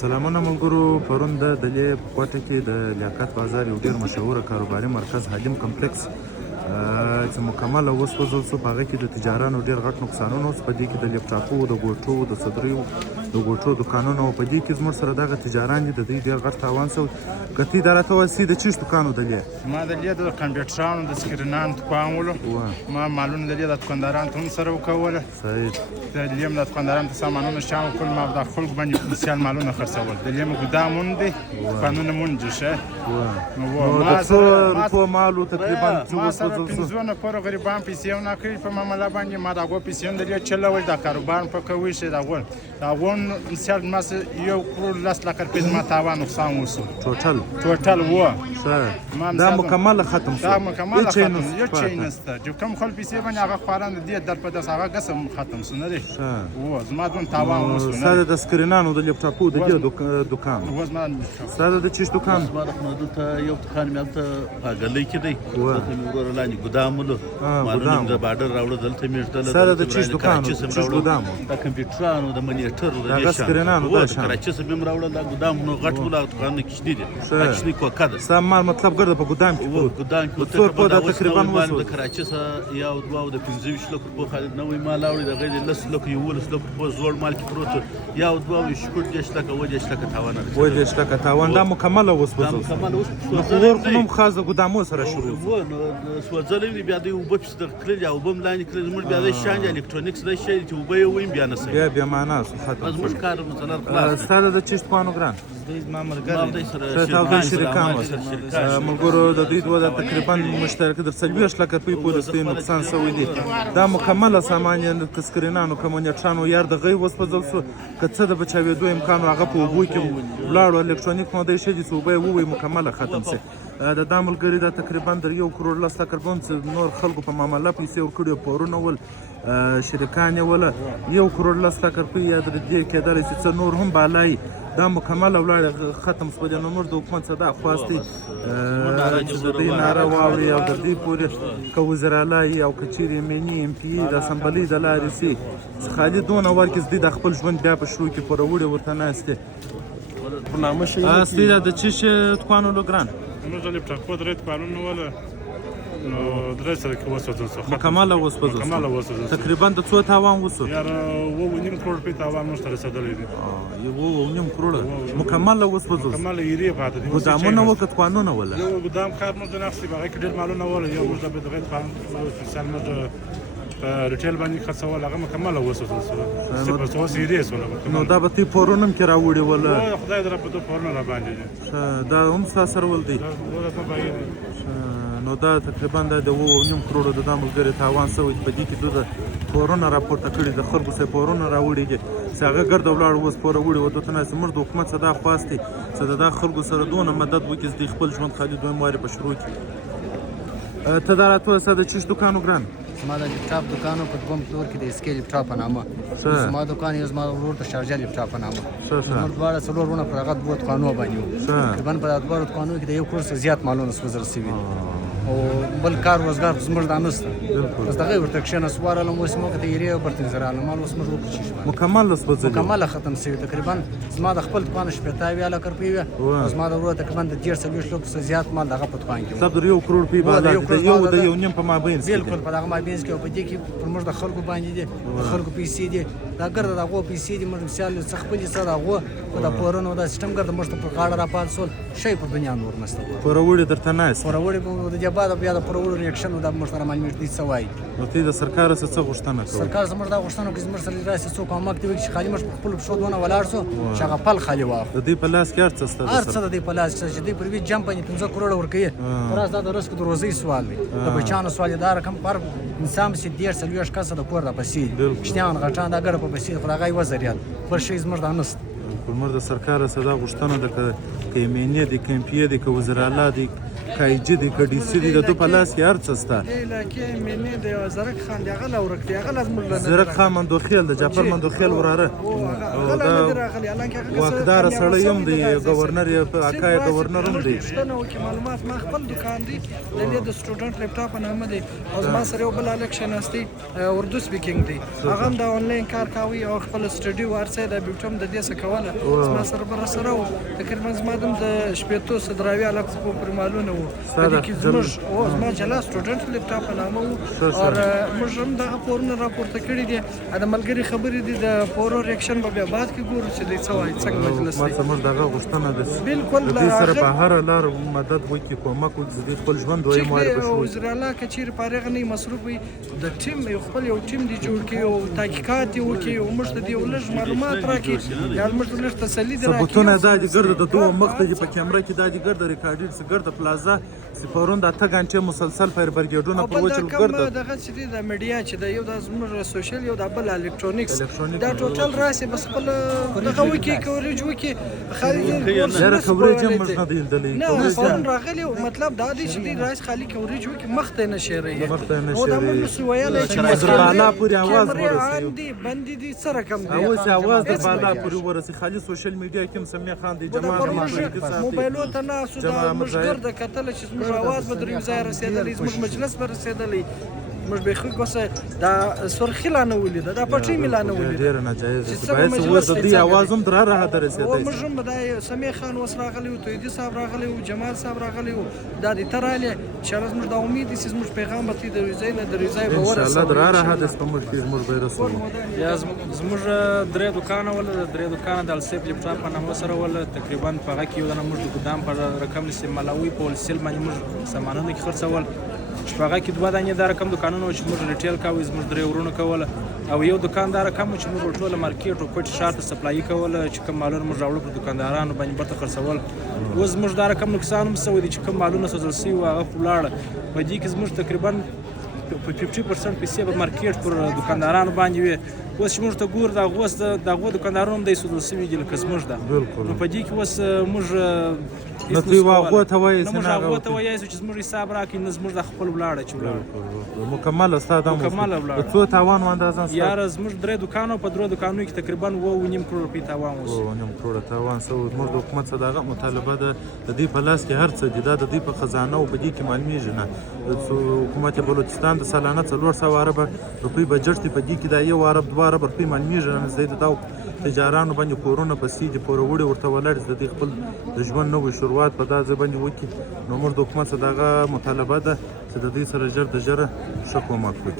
سلامونه ملګرو. پرون د دلې په کوټه کې د لیاقت بازار یو ډېر مشهوره کاروباري مرکز حلیم کمپلیکس چې مکمل وسوځل شو. په هغه کې د تجارانو ډېر غټ نقصانونه اوس په دې کې د لیپټاپو، د ګوټو، د صدریو، د ګوټو دکانونه او په دې کې زموږ سره دغه تجاران دي، د دوی ډېر غټ تاوان شوی. که تی دا راته وایي د چیش دکان و دلې؟ ما دلې د کمپیوټرانو د سکرینانو دکان ولو، ما مالونه دلې د دکاندارانو ته هم سره وکوله. صحیح. دلې هم د دکاندارانو ته سامانونه شام وکړل، ما د خلکو باندې سیال مالونه خرڅول. دلې مو ګدامون دی، قانونه مونږ شه. نو د څو روپو مالو تقریبا چې وسوځل شو؟ 15 نفر غریبان پیسې ونه کړي په معامله باندې. ما دغه پیسې هم دلې چلول، د کاروبار په کوي شه دغه مثال ما 1.10 لک روپۍ ما تاوان نقصان وسو. ټوټل و دا مکمل ختم شو. دا مکمل ختم، یو چی نسته چې کوم خپل پیسې باندې هغه خواران دي در په داس هغه قسم ختم شو نه دی. و زما دون تاوان وسو. ساده د سکرینانو د لیپټاپو د دې دکان و زما ساده د چیش دکان زما د خپل یو دکان مې البته پاګلې کې دی، دلته مې ورور لاندې ګدامولو معلوم د باډر راوړل، دلته مې ډله ساده د چیش دکان چیش ګدام د کمپیوټرانو د منیټر د سکرینانو د شان کراچۍ سم مې راوړل. دا ګدامونو غټ ولا دکان کې شته دي، اچنی کوکا ده سم مطلب ګرځي په ګدام کې ګدام کې تقریبا وسو د کراچۍ سره یو دوا د 25 لک په خالد نوې مال راوړي، د غیر لس لک یو لس لک په زوړ مال کې پروت یو دوا شکر دې شته کوي دې شته تاوان وایي دې شته تاوان. دا مکمل وسوځل نو کوم خاصه ګدامو سره شروع و نو سوځلې بیا د وب په کړل او بم لاندې کړل موږ بیا د شان الکترونیکس د شی چې وب یې ویم بیا نه سي بیا معنا ختم. موږ کار مثلا خلاص ستاره د چیش پانو ګران ما مرګره سره شریکان ملګرو د دوی دوه تقریبا مشترک د 40 لک روپۍ پورې ستې نقصان شوی دی. دا مکمله سامان یې د سکرینانو کمونیټرانو یار د غي وسپځل شو. که څه د بچاوېدو امکان هغه په اوبو کې ولاړو الکترونیک مواد شي چې اوبه ووي مکمله ختم شي. د ملګري دا تقریبا د 1 کروڑ لس لک روپۍ نور خلکو په معامله پیسې ورکړي پورونه ول شریکان یې ولا 1 کروڑ لس لک روپۍ یا د دې کېدل چې نور هم بالای دا مکمل ولاړ ختم شو. د نمبر د حکومت صدا خواستی چې د دې ناره واوري او د دې پورې که وزرالای او کچيري مینی ام پی د اسمبلی د لارې سي خالي دون ورکز د خپل ژوند بیا په شروع کې پروړې ورته نهسته برنامه شي اصلي د چیش دکانو لګران موږ د پټاکو درې دکانونه ولا نو درې سره کې وسوځل شو. مکمل وسوځل تقریبا د څو تاوان وسو یار 1.5 کروڑ په تاوان مو سره رسیدلې دي. 1.5 کروڑ مکمل وسوځل مکمل یې پاتې دي. ګدامونه وکړ قانونه ولا یو ګدام کار مو د نفسي باغ کې ډېر مالونه ولا یو مو د دغه قانون مثال مو ریټیل باندې خرڅول هغه مکمل وسوځل شو. په څو سیریس ولا نو دا به تی پورونم کې راوړي ولا خدای دې په تو پورونه را باندې دا هم سره ول دي. نو دا تقریبا د 1.5 کروڑ د ملګری تاوان شوی. په دې کې د پورونه راپورته کړي د خلکو سره پورونه راوړي چې هغه ګرد ولاړ وس پور وړي و دوه تنه سمر د حکومت صدا خواسته چې د خلکو سره دونه مدد وکړي د خپل ژوند خالي دوه ماري په شروع کې تدارات وسه د چیش دکانو ګران ما د لیپټاپ دکانو په کوم فلور کې د اسکیل لیپټاپ په نامه ما دکان یې زما ورور ته شارجر لیپټاپ په نامه نور دواړه څلورونه پر هغه دوه دکانو باندې تقریبا په دوه دکانو کې د یو کورس زیات مالونه سوزل شوي او بل کار روزګار زموږ د نسته بس دغه ورته کښېنه سوارل مو سمو کې یې برتن زراله مال اوس موږ وکړو مکمل وسوځل مکمل ختم شوی. تقریبا زما د خپل دکان شپته ویاله کړپی وي زما د ورور تقریبا د 140 لک زیات مال دغه په دکان کې صد 1 کروڑ په بالا د یو نیم په مابین بالکل په دغه مابین کې په دې کې پر موږ د خلکو باندې دي خلکو پیسې دي دا ګرځي دغه پیسې دي موږ مثال څه خپل څه دغه په د پورونو د سیستم ګرځي موږ په غاړه را پاتول شي په دنیا نور نشته پروړې درته ناس پروړې د جبا د بیا د پروړو ریاکشن د موږ سره معلومات دي سوای نو ته د سرکار سره څه غوښتنه کوي؟ سرکار زموږ د غوښتنو کې زموږ سره راسي څوک هم مکتب کې خالي مش خپل شو دونه ولاړ سو شغه پل خالي واخ د دې په لاس کې ارڅ ست ارڅ د دې په لاس چې دې پر وی جمپ باندې 15 کروڑ ورکې راز دا د رسک د روزي سوال دی د بچانو سوال دا رقم پر انسان سي ډیر سلويش کاسه د پور د پسې شتيان غټان دا ګر په پسې خلاغي وزریات پر شي زموږ د انست پر مرده سرکار سره غوښتنه د کیمینه د کمپیه د وزراله د کایجي دی که ډي سي دی د دوی په لاس کې هر څه شته. دې علاقې مینې د زرک خان دی هغه لا ورک دی هغه لا زموږ له نه زرک خان مندوخیل د جعفر مندوخیل وراره هغه لا نه دی راغلی حالانکه هغه واکداره سړی هم دی ګورنر یې اکا یې ګورنر هم دی. پوښتنه وکړي معلومات ما خپل دوکان دی د دې د سټوډنټ لیپټاپ نامه دی او زما سره یو بل هلک شناستي اردو سپیکینګ دی هغه هم د آنلاین کار کوي او خپل سټډي ورسې د بیوټ هم د دې څه کوله زما سره بر سره و تقریبا زما د شپېتو صدراوي هلک په پرمالونه و په دې کې زموږ زما جلا سټوډنټ لیپټاپ نامه و او موږ هم دغه پورونه راپورته کړي دي د ملګري خبرې دي د پورو ریاکشن به بیا بعد کې ګورو چې دوی څه وایي څنګه مجلس دی. زموږ دغه غوښتنه ده بالکل د دې سره په هره لار مدد وکړي کومک وکړي د خپل ژوند دویم وار به شو. وزیر اعلی که چیرې فارغ نه مصروف وي د ټیم یو خپل یو ټیم دی جوړ کړي او تحقیقات یې وکړي او موږ ته دې لږ معلومات راکړي یا موږ ته لږ تسلي دې راکړي. ثبوتونه دا دي ګرده د دوه مخ ته په کیمره کې دا دي ګرده ریکارډډ څه ګرده پلازا سپورون د 8 غنټې مسلسل فایر برګیډونه په وچل ګرده دغه چې د میډیا چې د یو د زموږ سوشل یو د بل الکترونیکس دا ټوټل راسي بس خپل دغه وکي کوریج وکي خالي زره کوریج هم موږ نه دیدلې نه فورن راغلی مطلب دا دی چې دی راس خالي کوریج وکي مخته نه شيري او دا موږ سو ویل چې بالا پورې आवाज ورسي دي بندي دي سره کم دي او چې आवाज د بالا پورې ورسي خالي سوشل میډیا کې سمیا خان دی جماعت موبایلو ته نه سو دا مشګر د کتل چې موږ आवाज به درې ځای رسیدلی زموږ مجلس به رسیدلی موږ به خو کوسه دا سرخیلا نه ولید دا پټی میلا نه ولید ډیر ناجایز باید اوس د دې आवाज هم در راه درسیدلی او موږ هم بدای سمي خان وس راغلی او تویدی صاحب راغلی او جمال صاحب راغلی او دا دې تراله چې موږ د امید چې موږ پیغام به د ریزای نه د ریزای به ورسره ان شاء الله در راه د موږ به رسول یا زموږ درې دکان ول درې دکان د السیب لیپټاپ په نامه سره ول تقریبا په هغه کې یو د موږ د ګدام پر رقم نسی ملاوي په سیل باندې موږ سامانونه کې خرڅول شپږه کې دوه دانې دا رقم دکانونه چې موږ ریټیل کوي زموږ درې ورونه کوله او یو دکاندار کم چې موږ ټول مارکیټ او پټ شاته سپلای کوله چې کوم مالونه موږ راوړو پر دکاندارانو باندې برته خرڅول اوس موږ دا رقم نقصان هم سوي چې کوم مالونه سوزل سي او هغه ولاړ په دې کې زموږ تقریبا په 50% پیسې په مارکیټ پر دکاندارانو باندې وي اوس موږ ته ګور دا غوس دغه دکاندارانو هم د سوزل سوي دي لکه زموږ ده نو په دې کې اوس موږ نو دوی واغو ته وایي چې هغه ته وایي چې زموږ حساب راکړي نه زموږ د خپل ولاړه چې ولاړه مکمل استاد هم څو تاوان اندازان یار زموږ درې دکانو په درو دکانو کې تقریبا 2.5 کروڑ روپۍ تاوان وس 2.5 کروڑ تاوان سو موږ د حکومت صداغه مطالبه ده د دې په لاس کې هر څه د دې په خزانه او په دې کې معلومیږي نه حکومت بلوچستان د سالانه 400 ارب روپۍ بجټ په دې کې دا یو ارب 2 ارب روپۍ معلومیږي نه زید دا تجارانو باندې کورونه په سیدي پوروړي ورته ولر د دې خپل د ژوند نوې شروعات په دازه باندې وکي نو موږ د حکومت صداغه مطالبه ده چې د دې سره ژر د ژره شکوه مات کړي